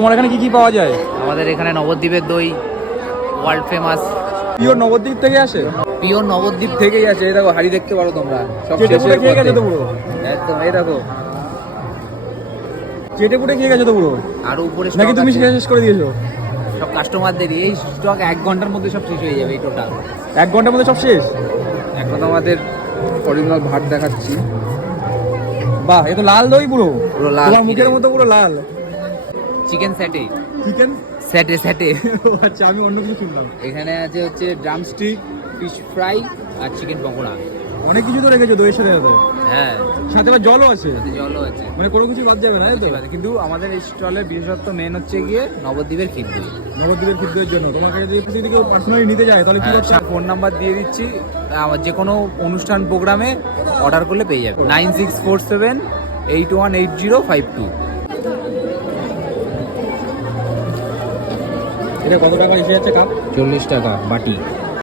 তোমার এখানে কি কি পাওয়া যায়? আমাদের এখানে নবদ্বীপের দই ওয়ার্ল্ড ফেমাস পিওর নবদ্বীপ থেকে আসে? পিওর নবদ্বীপ থেকেই আসে এই দেখো হাড়ি দেখতে পারো তোমরা। সব চেটে পুটে খেয়ে গেছে তো পুরো? একদম এই দেখো। চেটে পুটে খেয়ে গেছে তো পুরো? আর উপরে নাকি তুমি শেষ করে দিয়েছ? সব কাস্টমারদের এই স্টক এক ঘণ্টার মধ্যে সব শেষ হয়ে যাবে এই টোটাল এক ঘণ্টার মধ্যে সব শেষ? এখন আমাদের অরিজিনাল ভাত দেখাচ্ছি। বাহ এ তো লাল দই পুরো। পুরো লাল মুখের মতো পুরো লাল। চিকেন স্যাটে চিকেন স্যাটে স্যাটে আচ্ছা আমি অন্য কিছু শুনলাম। এখানে আছে হচ্ছে ড্রাম স্টিক ফিশ ফ্রাই আর চিকেন পকোড়া। অনেক কিছু তো রেখেছো দইয়ের সাথে হ্যাঁ। সাথে আবার জলও আছে। জলও আছে। মানে কোনো কিছু বাদ যাবে না তো? কিন্তু আমাদের এই স্টলের বিশেষত্ব মেন হচ্ছে গিয়ে নবদ্বীপের দই নবদ্বীপের ক্ষুদ্রের জন্য। তোমাকে যদি যদি কেউ পার্সোনালি নিতে যায় তাহলে কি করতে ফোন নাম্বার দিয়ে দিচ্ছি। আমার যে কোনো অনুষ্ঠান প্রোগ্রামে অর্ডার করলে পেয়ে যাবে। Nine six four seven eight one eight zero five two এটা কত টাকা এসে যাচ্ছে কাপ? চল্লিশ টাকা বাটি।